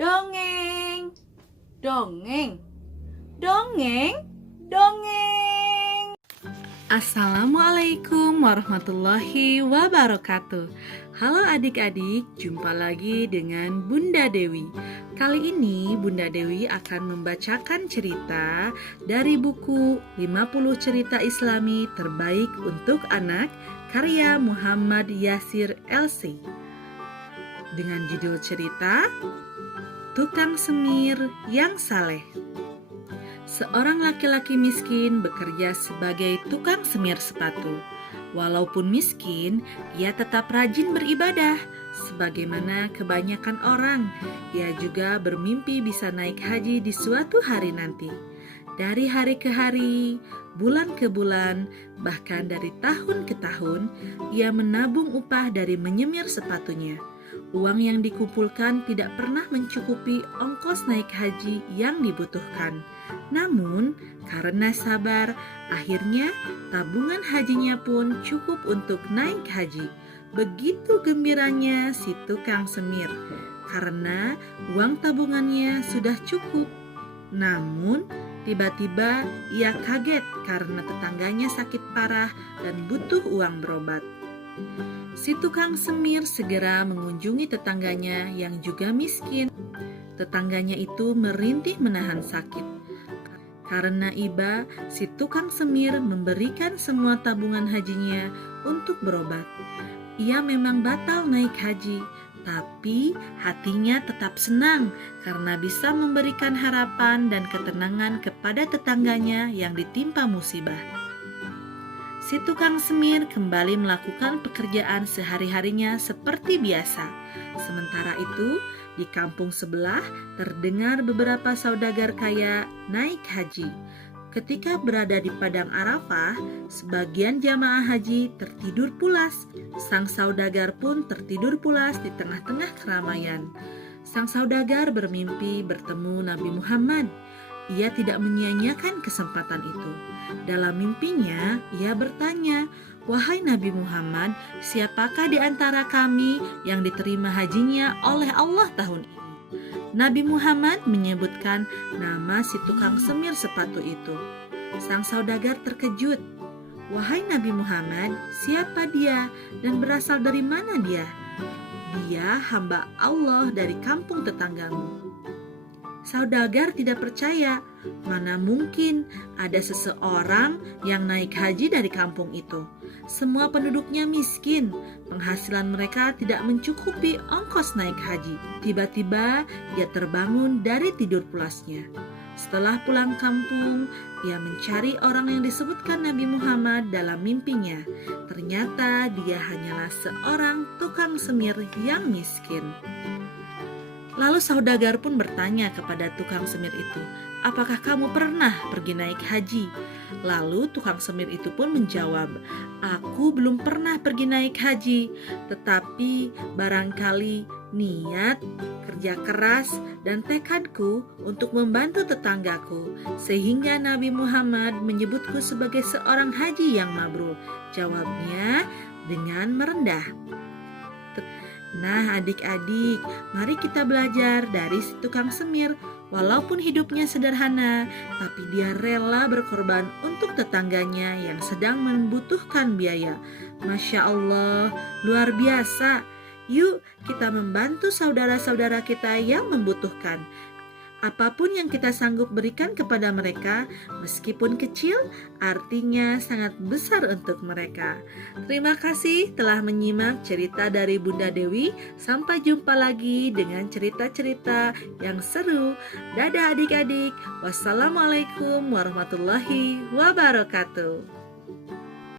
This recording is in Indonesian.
Dongeng, dongeng, dongeng, dongeng. Assalamualaikum warahmatullahi wabarakatuh. Halo adik-adik, jumpa lagi dengan Bunda Dewi. Kali ini Bunda Dewi akan membacakan cerita dari buku 50 Cerita Islami Terbaik untuk Anak karya Muhammad Yasir LC. Dengan judul cerita Tukang Semir yang Saleh. Seorang laki-laki miskin bekerja sebagai tukang semir sepatu. Walaupun miskin, ia tetap rajin beribadah. Sebagaimana kebanyakan orang, ia juga bermimpi bisa naik haji di suatu hari nanti. Dari hari ke hari, bulan ke bulan, bahkan dari tahun ke tahun, ia menabung upah dari menyemir sepatunya. Uang yang dikumpulkan tidak pernah mencukupi ongkos naik haji yang dibutuhkan. Namun, karena sabar, akhirnya tabungan hajinya pun cukup untuk naik haji. Begitu gembiranya si tukang semir, karena uang tabungannya sudah cukup. Namun, tiba-tiba ia kaget karena tetangganya sakit parah dan butuh uang berobat. Si tukang semir segera mengunjungi tetangganya yang juga miskin. Tetangganya itu merintih menahan sakit. Karena iba, si tukang semir memberikan semua tabungan hajinya untuk berobat. Ia memang batal naik haji, tapi hatinya tetap senang karena bisa memberikan harapan dan ketenangan kepada tetangganya yang ditimpa musibah. Si tukang semir kembali melakukan pekerjaan sehari-harinya seperti biasa. Sementara itu, di kampung sebelah terdengar beberapa saudagar kaya naik haji. Ketika berada di padang Arafah, sebagian jamaah haji tertidur pulas. Sang saudagar pun tertidur pulas di tengah-tengah keramaian. Sang saudagar bermimpi bertemu Nabi Muhammad. Ia tidak menyia-nyiakan kesempatan itu. Dalam mimpinya, ia bertanya, "Wahai Nabi Muhammad, siapakah di antara kami yang diterima hajinya oleh Allah tahun ini?" Nabi Muhammad menyebutkan nama si tukang semir sepatu itu. Sang saudagar terkejut. "Wahai Nabi Muhammad, siapa dia dan berasal dari mana dia?" "Dia hamba Allah dari kampung tetanggamu." Saudagar tidak percaya, mana mungkin ada seseorang yang naik haji dari kampung itu. Semua penduduknya miskin, penghasilan mereka tidak mencukupi ongkos naik haji. Tiba-tiba ia terbangun dari tidur pulasnya. Setelah pulang kampung, ia mencari orang yang disebutkan Nabi Muhammad dalam mimpinya. Ternyata dia hanyalah seorang tukang semir yang miskin. Lalu saudagar pun bertanya kepada tukang semir itu, "Apakah kamu pernah pergi naik haji?" Lalu tukang semir itu pun menjawab, "Aku belum pernah pergi naik haji, tetapi barangkali niat, kerja keras, dan tekadku untuk membantu tetanggaku, sehingga Nabi Muhammad menyebutku sebagai seorang haji yang mabrur." Jawabnya dengan merendah. Nah adik-adik, mari kita belajar dari si tukang semir. Walaupun hidupnya sederhana, tapi dia rela berkorban untuk tetangganya yang sedang membutuhkan biaya. Masya Allah, luar biasa. Yuk kita membantu saudara-saudara kita yang membutuhkan. Apapun yang kita sanggup berikan kepada mereka, meskipun kecil, artinya sangat besar untuk mereka. Terima kasih telah menyimak cerita dari Bunda Dewi. Sampai jumpa lagi dengan cerita-cerita yang seru. Dadah adik-adik. Wassalamualaikum warahmatullahi wabarakatuh.